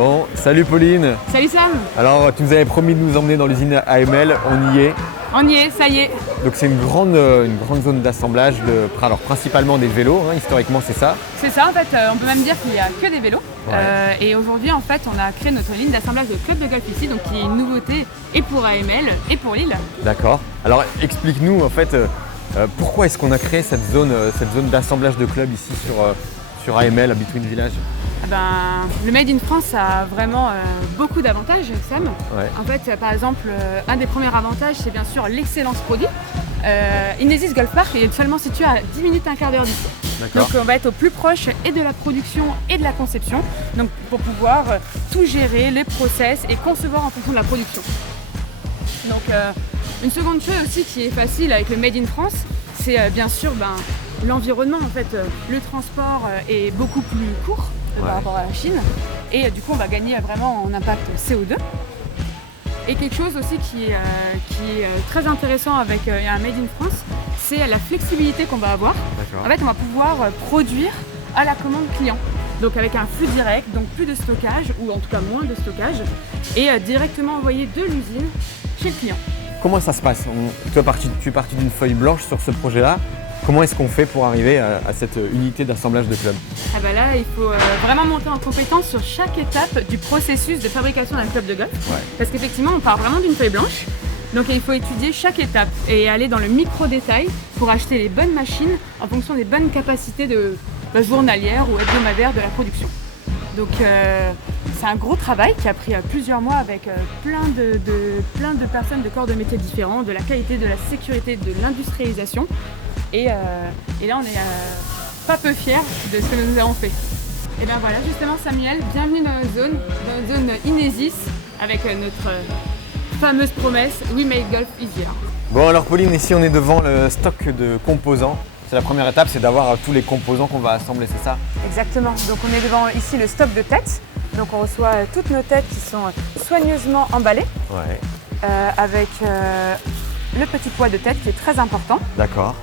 Bon, salut Pauline. Salut Sam. Alors, tu nous avais promis de nous emmener dans l'usine AML, on y est. On y est, ça y est. Donc c'est une grande zone d'assemblage, alors principalement des vélos, hein, historiquement c'est ça. C'est ça en fait, on peut même dire qu'il n'y a que des vélos. Ouais. Et aujourd'hui en fait on a créé notre ligne d'assemblage de club de golf ici, donc qui est une nouveauté et pour AML et pour Lille. D'accord. Alors explique-nous en fait pourquoi est-ce qu'on a créé cette zone d'assemblage de clubs ici sur AML, à Between Village. Le Made in France a vraiment beaucoup d'avantages, Sam. Ouais. En fait, par exemple, un des premiers avantages, c'est bien sûr l'excellence produit. Inesis Golf Park est seulement situé à 10 minutes, un quart d'heure d'ici. Donc on va être au plus proche et de la production et de la conception, donc pour pouvoir tout gérer, les process et concevoir en fonction de la production. Donc une seconde chose aussi qui est facile avec le Made in France, c'est bien sûr l'environnement. En fait, le transport est beaucoup plus court par rapport à la Chine et du coup on va gagner vraiment en impact CO2. Et quelque chose aussi qui est très intéressant avec un Made in France, c'est la flexibilité qu'on va avoir. En fait, on va pouvoir produire à la commande client. Donc avec un flux direct, donc plus de stockage, ou en tout cas moins de stockage, et directement envoyé de l'usine chez le client. Comment ça se passe? Tu es parti d'une feuille blanche sur ce projet-là. Comment est-ce qu'on fait pour arriver à cette unité d'assemblage de club? Là, il faut vraiment monter en compétence sur chaque étape du processus de fabrication d'un club de golf. Parce qu'effectivement, on part vraiment d'une feuille blanche. Donc il faut étudier chaque étape et aller dans le micro-détail pour acheter les bonnes machines en fonction des bonnes capacités journalières ou hebdomadaires de la production. Donc c'est un gros travail qui a pris plusieurs mois avec plein de personnes de corps de métiers différents, de la qualité, de la sécurité, de l'industrialisation. Et là, on est pas peu fiers de ce que nous avons fait. Et bien voilà, justement, Samuel, bienvenue dans notre zone Inesis, avec notre fameuse promesse « We make golf easier ». Bon alors Pauline, ici on est devant le stock de composants. C'est la première étape, c'est d'avoir tous les composants qu'on va assembler, c'est ça? Exactement, donc on est devant ici le stock de têtes. Donc on reçoit toutes nos têtes qui sont soigneusement emballées, avec le petit poids de tête qui est très important. D'accord.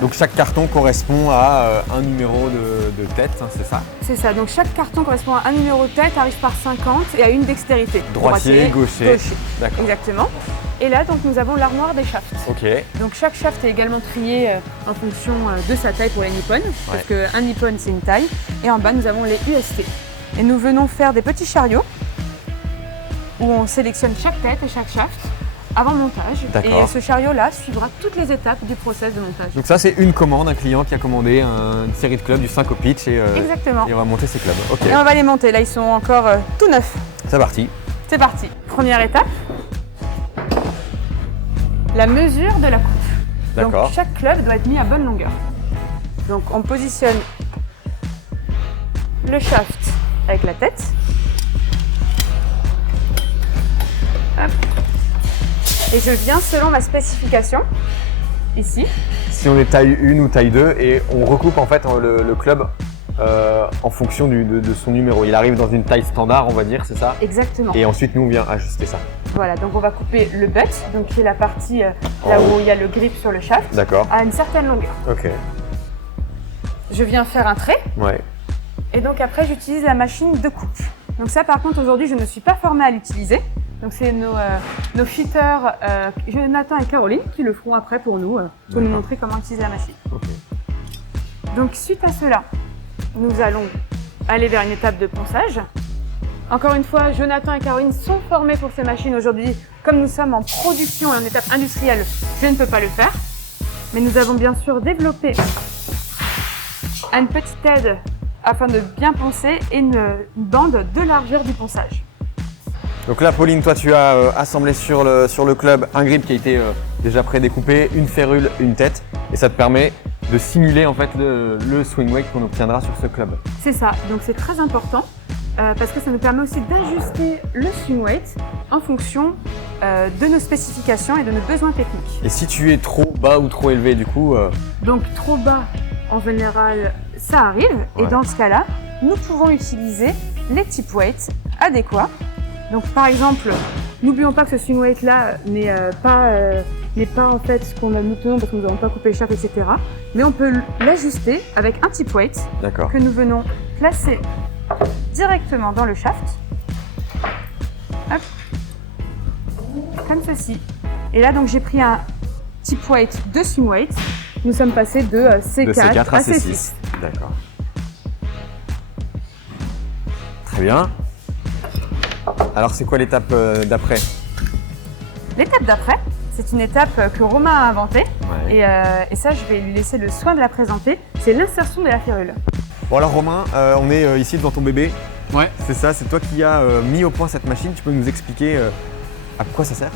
Donc chaque carton correspond à un numéro de tête, hein, c'est ça? C'est ça, donc chaque carton correspond à un numéro de tête, arrive par 50 et à une dextérité. Droitier, gaucher. D'accord. Exactement. Et là, donc, nous avons l'armoire des shafts. Ok. Donc chaque shaft est également trié en fonction de sa taille pour les Nippon, parce qu'un Nippon c'est une taille. Et en bas, nous avons les UST. Et nous venons faire des petits chariots où on sélectionne chaque tête et chaque shaft avant montage. Et ce chariot-là suivra toutes les étapes du process de montage. Donc ça, c'est une commande, un client qui a commandé une série de clubs du Synco Pitch et on va monter ces clubs. Okay. Et on va les monter. Là, ils sont encore tout neufs. C'est parti. C'est parti. Première étape, la mesure de la coupe. Donc chaque club doit être mis à bonne longueur. Donc on positionne le shaft avec la tête. Hop. Et je viens selon ma spécification, ici. Si on est taille 1 ou taille 2 et on recoupe en fait le club en fonction de son numéro. Il arrive dans une taille standard, on va dire, c'est ça? Exactement. Et ensuite, nous, on vient ajuster ça. Voilà, donc on va couper le butt, donc qui est la partie là où il y a le grip sur le shaft, à une certaine longueur. Ok. Je viens faire un trait. Ouais. Et donc après, j'utilise la machine de coupe. Donc ça, par contre, aujourd'hui, je ne suis pas formée à l'utiliser. Donc c'est nos fitters Jonathan et Caroline qui le feront après pour nous montrer comment utiliser la machine. Donc suite à cela, nous allons aller vers une étape de ponçage. Encore une fois, Jonathan et Caroline sont formés pour ces machines aujourd'hui. Comme nous sommes en production et en étape industrielle, je ne peux pas le faire. Mais nous avons bien sûr développé une petite aide afin de bien poncer et une bande de largeur du ponçage. Donc là, Pauline, toi, tu as assemblé sur le club un grip qui a été déjà prédécoupé, une férule, une tête, et ça te permet de simuler en fait le swing weight qu'on obtiendra sur ce club. C'est ça, donc c'est très important parce que ça nous permet aussi d'ajuster le swing weight en fonction de nos spécifications et de nos besoins techniques. Et si tu es trop bas ou trop élevé, du coup Donc trop bas, en général, ça arrive, et dans ce cas-là, nous pouvons utiliser les tip weights adéquats. Donc par exemple, n'oublions pas que ce swing weight là n'est pas en fait ce qu'on a nous tenons parce que nous n'avons pas coupé le shaft, etc. Mais on peut l'ajuster avec un tip weight que nous venons placer directement dans le shaft. Hop. Comme ceci. Et là, donc, j'ai pris un tip weight de swing weight. Nous sommes passés de C4 à C6. D'accord. Très bien. Alors, c'est quoi l'étape d'après? L'étape d'après, c'est une étape que Romain a inventée. Ouais. Et ça, je vais lui laisser le soin de la présenter. C'est l'insertion de la férule. Bon alors Romain, on est ici devant ton bébé. Ouais. C'est ça, c'est toi qui as mis au point cette machine. Tu peux nous expliquer à quoi ça sert?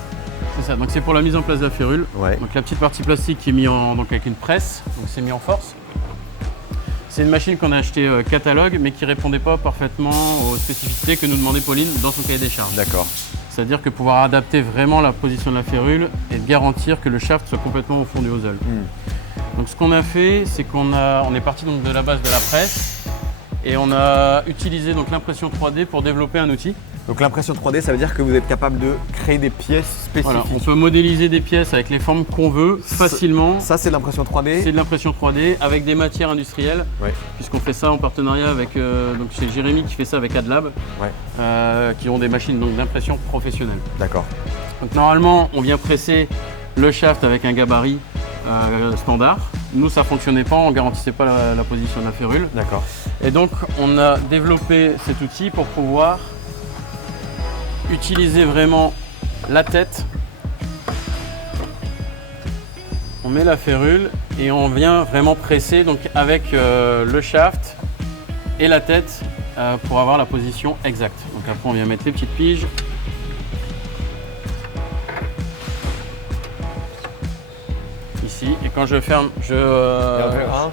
C'est ça, donc c'est pour la mise en place de la férule. Ouais. Donc la petite partie plastique qui est mise donc avec une presse, donc c'est mis en force. C'est une machine qu'on a achetée catalogue, mais qui ne répondait pas parfaitement aux spécificités que nous demandait Pauline dans son cahier des charges. D'accord. C'est-à-dire que pouvoir adapter vraiment la position de la férule et de garantir que le shaft soit complètement au fond du hosel. Donc ce qu'on a fait, c'est qu'on est parti donc de la base de la presse et on a utilisé donc l'impression 3D pour développer un outil. Donc l'impression 3D, ça veut dire que vous êtes capable de créer des pièces spécifiques. Voilà, on peut modéliser des pièces avec les formes qu'on veut facilement. Ça, c'est de l'impression 3D. C'est de l'impression 3D avec des matières industrielles, Ouais. puisqu'on fait ça en partenariat avec donc c'est Jérémy qui fait ça avec AdLab, Ouais. qui ont des machines donc d'impression professionnelle. D'accord. Donc normalement, on vient presser le shaft avec un gabarit standard. Nous, ça fonctionnait pas, on garantissait pas la position de la férule. D'accord. Et donc, on a développé cet outil pour pouvoir utiliser vraiment la tête. On met la férule et on vient vraiment presser donc avec le shaft et la tête pour avoir la position exacte. Donc après, on vient mettre les petites piges. Ici, et quand je ferme, je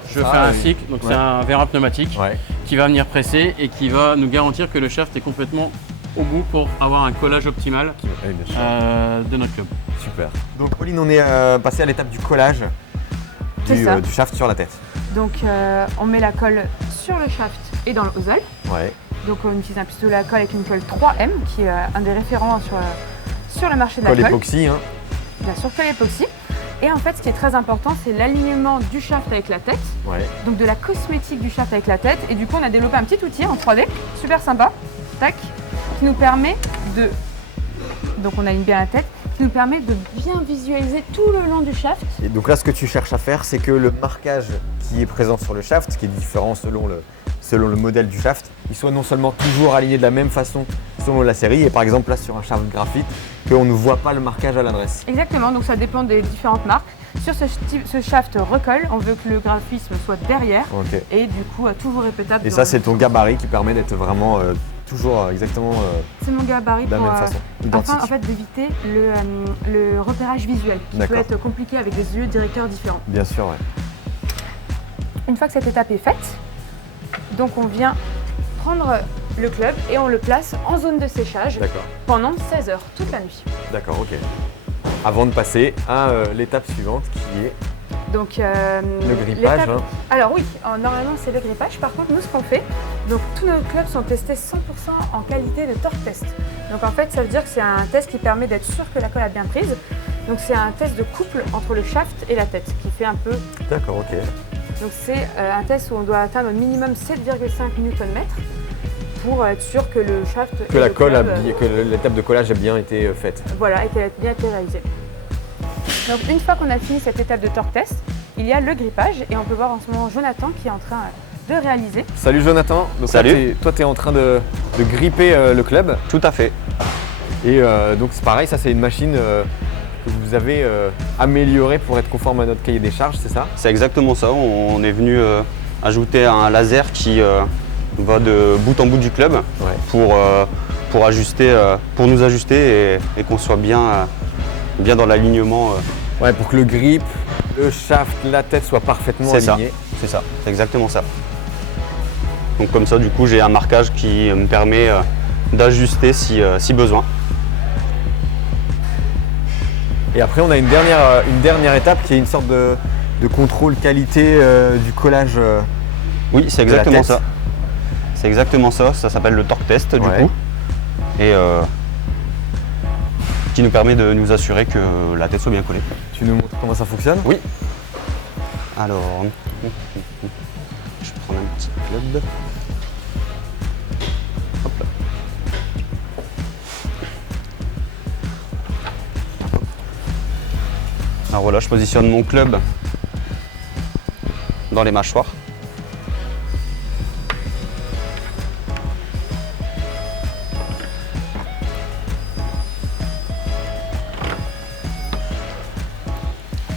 fais un cycle, donc c'est un vérin pneumatique qui va venir presser et qui va nous garantir que le shaft est complètement au bout pour avoir un collage optimal de notre club. Super. Donc Pauline, on est passé à l'étape du collage du shaft sur la tête. Donc on met la colle sur le shaft et dans le hosel. Ouais. Donc on utilise un pistolet à colle avec une colle 3M qui est un des référents sur le marché de la Colle colle. époxy. Hein. Bien sûr, colle époxy. Et en fait, ce qui est très important, c'est l'alignement du shaft avec la tête. Ouais. Donc de la cosmétique du shaft avec la tête. Et du coup, on a développé un petit outil en 3D, super sympa, tac, qui nous permet de... Donc on aligne bien la tête, qui nous permet de bien visualiser tout le long du shaft. Et donc là, ce que tu cherches à faire, c'est que le marquage qui est présent sur le shaft, qui est différent selon le modèle du shaft, il soit non seulement toujours aligné de la même façon selon la série, et par exemple là sur un shaft graphite, qu'on ne voit pas le marquage à l'adresse. Exactement, donc ça dépend des différentes marques. Sur ce shaft recolle, on veut que le graphisme soit derrière et du coup toujours répétable. Et ça, c'est ton gabarit qui permet d'être vraiment toujours exactement c'est mon gabarit de la même façon, identique. Afin en fait, d'éviter le repérage visuel qui peut être compliqué avec des yeux directeurs différents. Bien sûr, ouais. Une fois que cette étape est faite, donc on vient prendre le club et on le place en zone de séchage pendant 16 heures, toute la nuit. D'accord, ok. Avant de passer à l'étape suivante qui est donc, le grippage. Hein. Alors oui, normalement c'est le grippage. Par contre, nous ce qu'on fait, donc tous nos clubs sont testés 100% en qualité de torque test. Donc en fait, ça veut dire que c'est un test qui permet d'être sûr que la colle a bien prise. Donc c'est un test de couple entre le shaft et la tête qui fait un peu... D'accord, ok. Donc c'est un test où on doit atteindre au minimum 7,5 Nm pour être sûr que le shaft... Que la colle que l'étape de collage a bien été faite. Voilà, et qu'elle a bien été réalisée. Donc une fois qu'on a fini cette étape de torque test, il y a le grippage et on peut voir en ce moment Jonathan qui est en train de réaliser. Salut Jonathan. Donc salut. Toi, tu es en train de gripper le club. Tout à fait. Et donc c'est pareil, ça c'est une machine que vous avez améliorée pour être conforme à notre cahier des charges, c'est ça? C'est exactement ça. On est venu ajouter un laser qui va de bout en bout du club pour ajuster, pour nous ajuster et qu'on soit bien dans l'alignement. Ouais, pour que le grip, le shaft, la tête soient parfaitement alignés. C'est ça, c'est exactement ça. Donc comme ça, du coup, j'ai un marquage qui me permet d'ajuster si besoin. Et après, on a une dernière étape qui est une sorte de contrôle qualité du collage. Oui, c'est exactement ça. C'est exactement ça. Ça s'appelle le torque test, du coup. Et qui nous permet de nous assurer que la tête soit bien collée. Tu nous montres comment ça fonctionne? Oui. Alors, je prends un petit club. Alors voilà, je positionne mon club dans les mâchoires.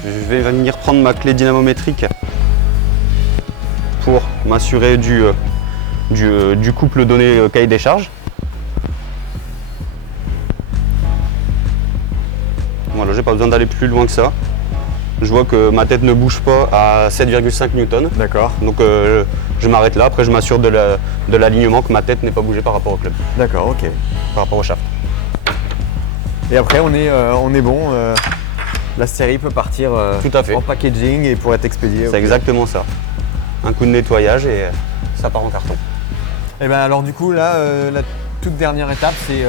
Je vais venir prendre ma clé dynamométrique pour m'assurer du couple donné cahier des charges. Voilà, j'ai pas besoin d'aller plus loin que ça. Je vois que ma tête ne bouge pas à 7,5 newtons. D'accord. Donc je m'arrête là, après je m'assure de l'alignement, que ma tête n'est pas bougée par rapport au club. D'accord, ok. Par rapport au shaft. Et après on est bon. La série peut partir Tout à fait. en packaging et pour être expédiée. C'est exactement ça. Un coup de nettoyage et ça part en carton. Et ben alors du coup là, la toute dernière étape c'est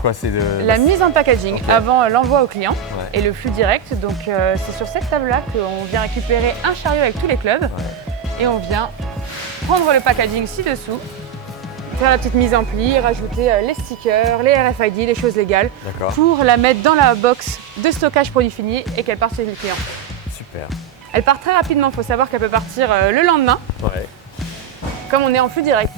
quoi? C'est la mise en packaging avant l'envoi au client Ouais. et le flux direct. Donc c'est sur cette table-là qu'on vient récupérer un chariot avec tous les clubs et on vient prendre le packaging ci-dessous, faire la petite mise en pli, rajouter les stickers, les RFID, les choses légales D'accord. pour la mettre dans la box de stockage produit fini et qu'elle parte chez le client. Super. Elle part très rapidement, il faut savoir qu'elle peut partir le lendemain, Ouais. comme on est en flux direct.